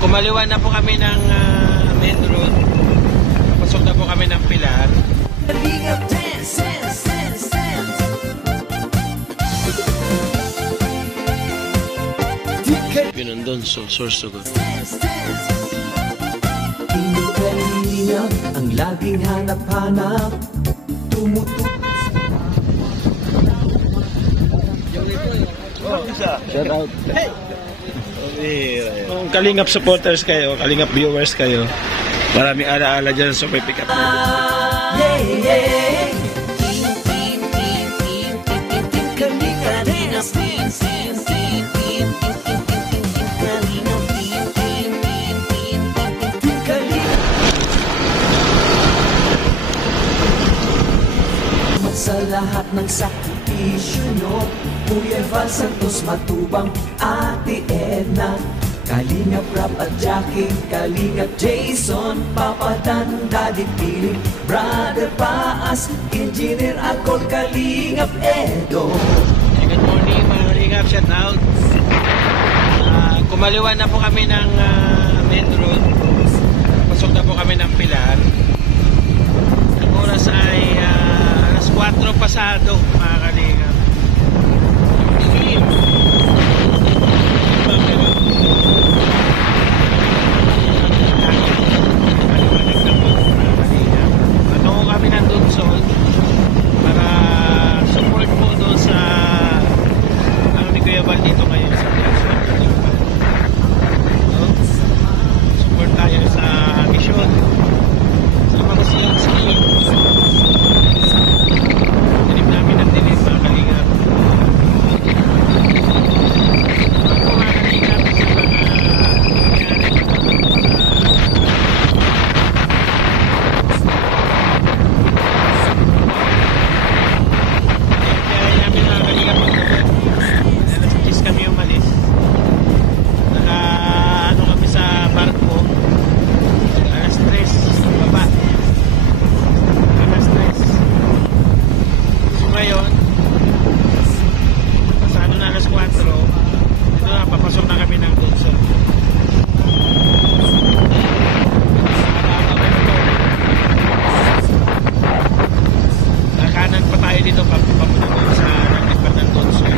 Kumaliwan na po kami ng main road. Pasok na po kami ng Pilar. Binundon, so Sorsogon. Kalingap ang laging hanap-hanap. Tumututok. Shout out. Kung Kalingap supporters kayo, Kalingap viewers kayo, maraming alaala dyan sa may pick up. Sa lahat ng sakripisyo nyo, Kuya Val Santos Matubang, Ate Edna, Kalingap Rap at Jackie, Kalingap Jason, Papa Dan, Daddy Philip, Brother Paas, Engineer Alcol, Kalingap Edo. Good morning mga Kalingap, shout out. Kumaliwan na po kami ng main road. Pasok na po kami ng Pilar. Ang oras ay 4 pasado mga Kalingap. Dilim. Patungo kami ng Dunsol para support po doon sa ang ni Kuya Val dito ngayon sa support tayo sa mission sa mga silang dilim namin ang dilim mga Kalingap. Ako mga Kalingap sa mga kaya namin mga Kalingap alas 10 kami umalis. Ano kami sa barko alas 3 baba. Alas 3 so ngayon pasado na alas 4 ito na, papasok na kami ng Dunsol. Kanan pa tayo dito papunta doon sa nagtipan ng Dunsol.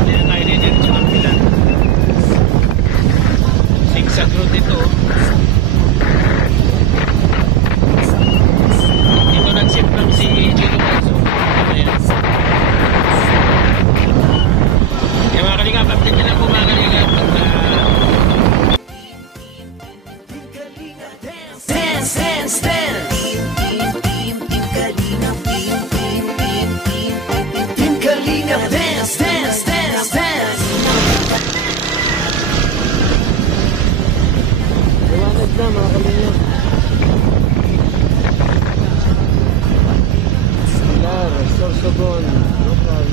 Hindi na tayo dito ng Pilar. Zigzag road ito. Dito nag-sip lang si Chilo Manso. Ayan. Kaya mga Kalingap, update na lang po mga Kalingap. Dance, dance, dance. Team Kalingap, dance, dance, dance, dance. Liwanag na mga Kalingap. Pilar, Sorsogon, local,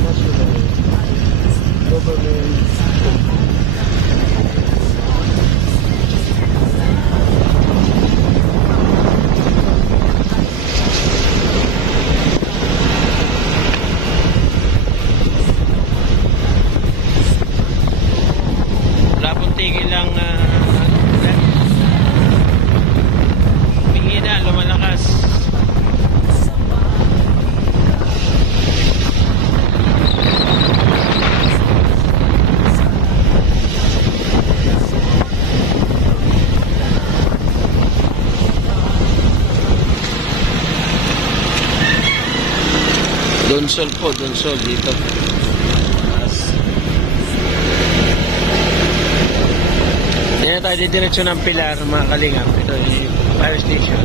national, government. Wala pong tigil lang humihina, lumalakas. Dunsol po, Dunsol dito. Yan tayo diretso ng Pilar mga Kalingap. Ito yung fire station.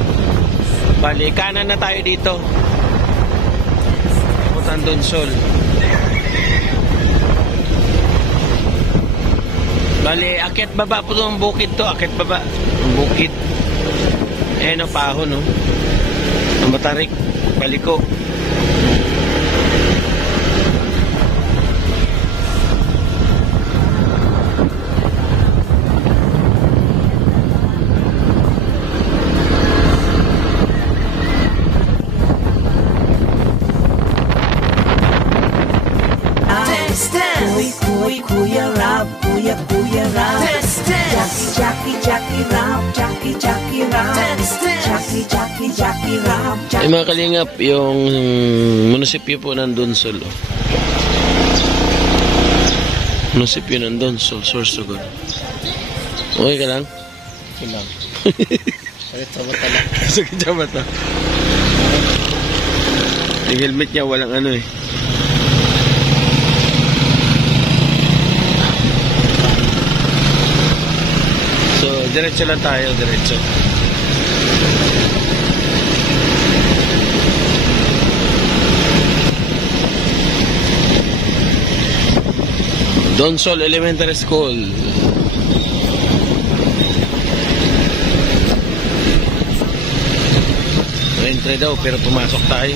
Bali, kanan na tayo dito. Puntang Dunsol. Bali, akit baba po itong bukid to. Akit baba. Ang bukid. Ayan o, pahon o. Ang Batarik. Baliko. Kuya Rap, Kuya Rap. Rap, Jackie Rap, Jackie Rap, Ay mga kalingap, yung munisipyo po ng Donsol. Munisipyo ng Donsol, Sorsogon. Okay ka lang? Okay lang. Sakit sa mata lang. Sakit sa mata. Yung helmet niya walang ano eh. So, diretso lang tayo, diretso. Donsol Elementary School. Entry daw pero pumasok tayo.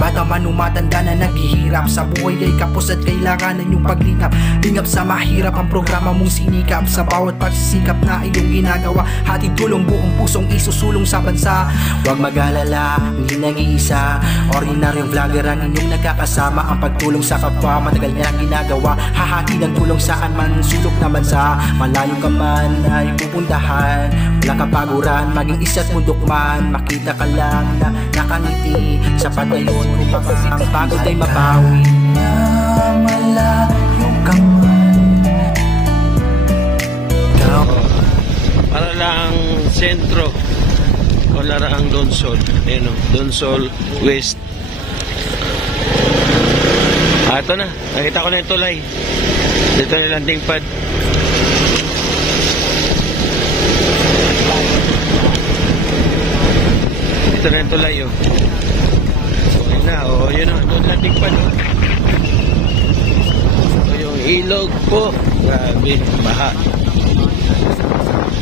Bata man o matanda na naghihirap sa buhay ay kapos at kailangan ng iyong paglingap. Lingap sa mahirap ang programa mong sinikap. Sa bawat pagsisikap na iyong ginagawa, hatid tulong buong pusong isusulong sa bansa. Huwag mag-alala, hindi nag-iisa. Ordinaryong vlogger ang inyong nagkakasama. Ang pagtulong sa kapwa, matagal niya ginagawa. Hahatid ang tulong saan man sulok na bansa. Malayo ka man ay pupuntahan, wala kapaguran, maging isa't mundok man. Makita ka lang na nakangiti, sapat na yun upang ang pagod ay mabawi. Na malayo ka man. Para lang sentro o laraang Donsol. Ayan o, Donsol West. Ito na, nakita ko na yung tulay. Dito na yung landing pad. Dito na yung tulay o. Yun na o, yun o, doon landing pad o. So yung ilog po, grabe, baha.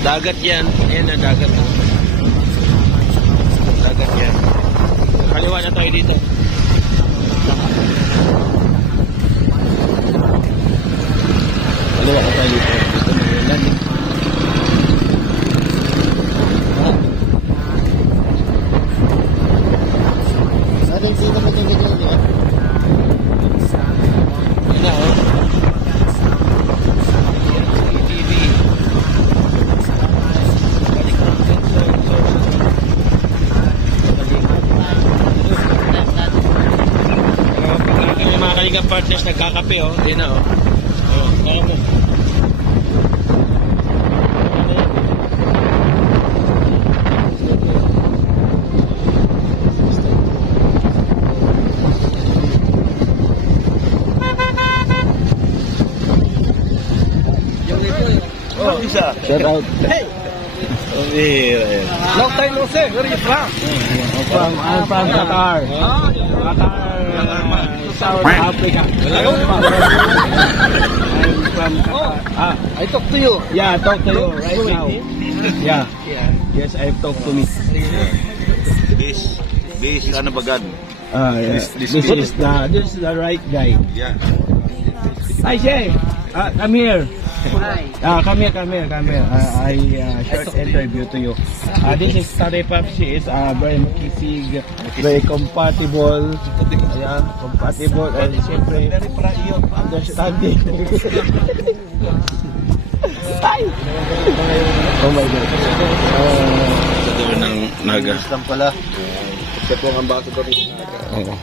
Dagat yan. Ayan na dagat. Dagat yan. Kaliwa na tayo dito. Kaliwa ka tayo dito. Dito na yung landing. Saan yung sino mo tingin yun? Yun na o. TV. Mga kalingap partners nagkakape oh. Hindi na oh. Oh, kaya mo. Oh, isa. Shout out. Hey. Long time no see. Where are you from? I'm from Qatar. Qatar, South Africa. I'm from Qatar. I talk to you. Yeah, I talk to you right now. Yeah. Yes, I've talked to me. Bis ano bagad? This is the right guy. Yeah. Hi, Shay. Come here. Come here. I short interview to you. This is Tarepap. She is very makisig, very compatible. Ayan, compatible and siyempre understanding. Hi! Oh my God. Sa doon ng Naga. Islam pala. Siya po ang ambassador. Oo.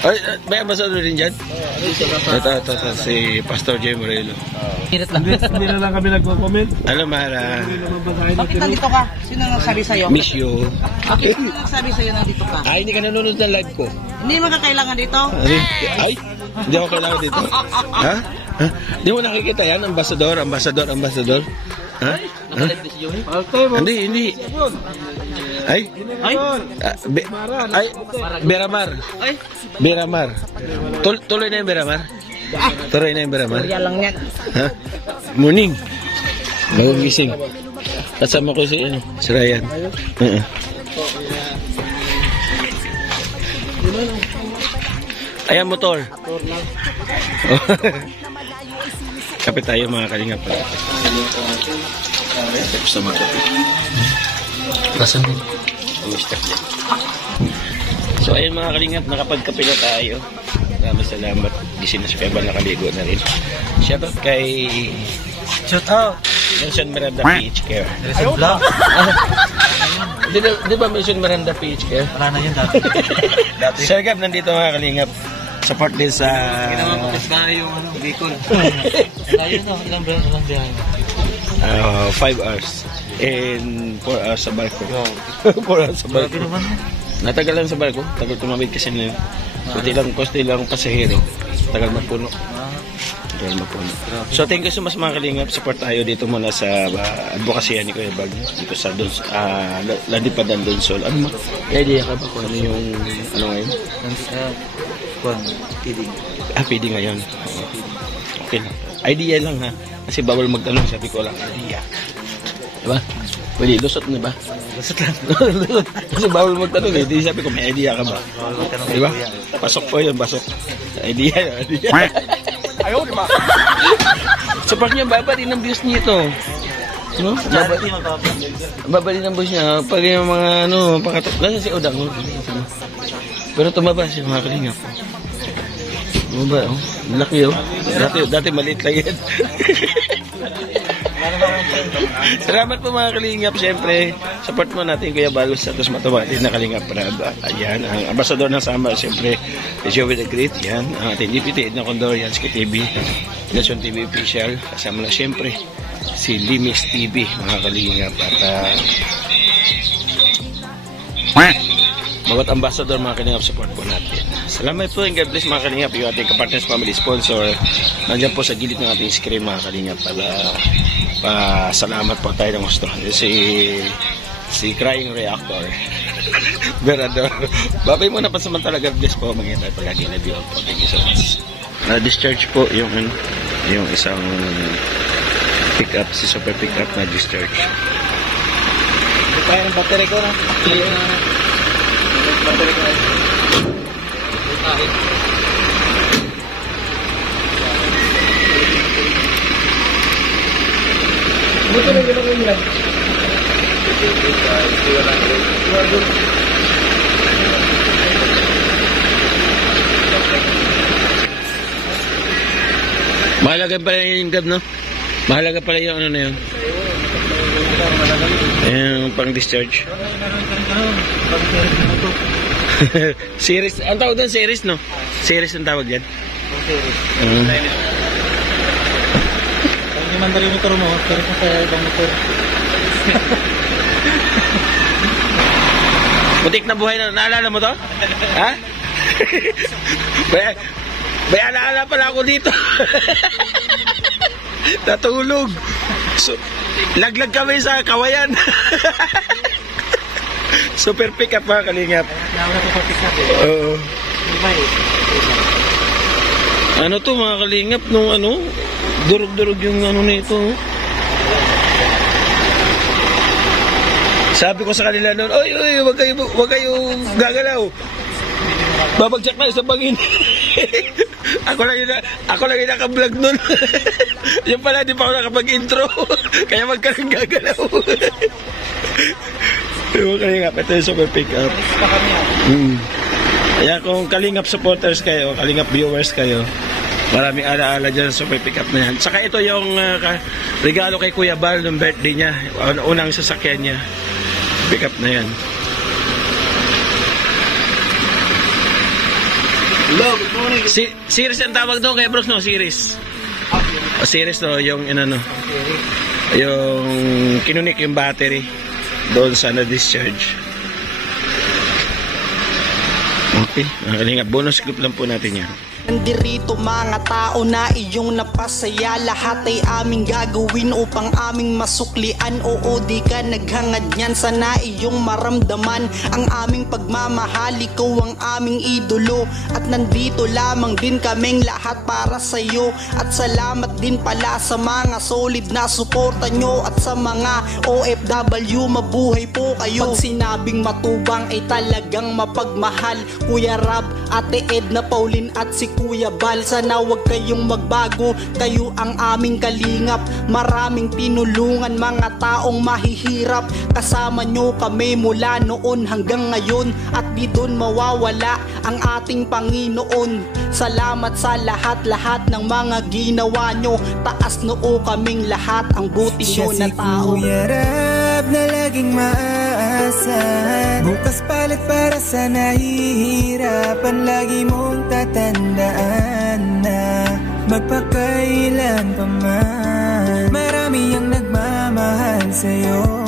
Ay, may ambassador din dyan? Ito, si Pastor J. Morelo. Hindi na lang kami nagko-comment. Alam, Mara. Bakit nandito ka? Sino nagsabi sa'yo? Miss you. Bakit sino nagsabi sa'yo nandito ka? Ay, hindi ka nanonood ng live ko. Hindi mo kakailangan dito? Ay, hindi ako kailangan dito. Ha? Hindi mo nakikita yan? Ambassador. Ha? Hindi. Ay? Beramar. Tuloy na yung Beramar. Kaya lang yan. Ha? Morning. Bagong gising. Kasama ko si Ryan. Ayan, motor. Kapit tayo mga kalingap. Tapos na magkapit. Kasan mo? So ayun mga kalingap, nakapagkape na tayo. maraming salamat. Gising na si Kuya Bal, nakaligo na rin. Shoutout kay Shout out. Nelson Miranda PH Care. Ayaw vlog. Di ba Nelson Miranda PH Care? Wala na yun dati. Sir Gab, nandito mga kalingap. Support din sa... Ginawa ko kasi ba yung Bicol. Ayun no, ilang biyahe mo? 5 hours. And 4 hours sa barko. 4 hours sa barko. Natagal lang sa barko. Tagal tumawid kasi na yun. Kunti lang pasahero. Tagal magpuno. So thank you so much mga kalingap. Support tayo dito muna sa advokasya ni Kuya Bal dito sa Ladipadan Donsol. Ano mo? Idea ka ba kung ano yung ano ngayon? Feeding. Feeding ngayon. Okay lang. Idea lang ha. Kasi bawal magtanong, sabi ko lang idea. Diba? Pwede, lusot na ba? Lusot lang. Kasi bawal magtanong eh. Di sabi ko may idea ka ba? Diba? Pasok po yun, pasok. Idea. Ayaw, diba? Support niya, baba din ang views niya ito. No? Baba din ang views niya. Pag yung mga ano, pakatok. Lasa si Odang. Pero tumaba siya mga kalingap. Tumaba, oh. Laki, oh. Dati maliit lang yan. Salamat po mga kalingap. Siyempre, support mo natin Kuya Bal Santos Matubati na kalingap para ayan, ang ambasador ng Samba, siyempre Joey the Great, yan, ang ating deputy Edna Condor, Yansky TV, Nelson TV Official, kasama na siyempre si Limis TV mga kalingap at bawat ambassador mga kalingap, support po natin. Salamat po and God bless mga kalingap, yung ating kapartners family sponsor nandiyan po sa gilid ng ating screen mga kalingap para salamat po tayo ng gusto. Si Crying Reactor Berador. Babay mo na pansamantala. God bless po. Mag-ingat palagi. Love you all po. Thank you so much. Na-discharge po yung isang pick-up, si super pick-up na discharge. Ito pa yung battery ko na. Battery ko na. Buto na gano'n ko nila. Mahalaga pala yung gab, no? Mahalaga pala yung ano na yun. Yung pang-discharge. Series. Ang tawag doon, series, no? Series ang tawag yan. Series. Hindi man rin motor mo, pero kung kaya ibang motor. Butik na buhay na. Naalala mo to? Ha? May alaala pala ako dito. Natulog. So, laglag kami sa kawayan. Super pick up mga kalingap. Nauna ko pa pick up eh. Oo. Ano to mga kalingap nung ano? Durog-durog yung ano nito. Sabi ko sa kanila noon, oy, wag kayo gagalaw. Babagsak na sa bangin. ako lang yung naka-vlog noon. Yung pala, di pa ako nakapag-intro. Kaya wag ka nang gagalaw. Yung kalingap, ito yung super pick up. Kaya kung kalingap supporters kayo, kalingap viewers kayo, maraming alaala dyan sa super pick up na yan. Saka ito yung regalo kay Kuya Bal ng birthday niya. Unang sasakyan niya. Pick up na yan. Hello, good morning. Series ang tawag doon kay Brooks, no? Series. Series to, yung ano, yung kinunik yung battery doon sa na-discharge. Okay, kalingap. Bonus clip lang po natin yan. Nandito mga tao na iyong napasaya. Lahat ay aming gagawin upang aming masuklian. Oo, di ka naghangad niyan. Sana iyong maramdaman ang aming pagmamahal. Ikaw ang aming idolo. At nandito lamang din kaming lahat para sa'yo. At salamat din pala sa mga solid na suporta nyo. At sa mga OFW, mabuhay po kayo. Pag sinabing matubang ay talagang mapagmahal. Kuya Rab, Ate Edna, Pauline at si Kuya Bal. Sana wag kayong magbago, kayo ang aming kalingap. Maraming tinulungan mga taong mahihirap. Kasama nyo kami mula noon hanggang ngayon, at di doon mawawala ang ating Panginoon. Salamat sa lahat-lahat ng mga ginawa nyo. Taas noo kaming lahat, ang buti nyo na tao. Kuya Rab na laging maaasahan, bukas palit para sa nahihirapan. Lagi mong tatandaan na magpakailan pa man, marami ang nagmamahal sa'yo.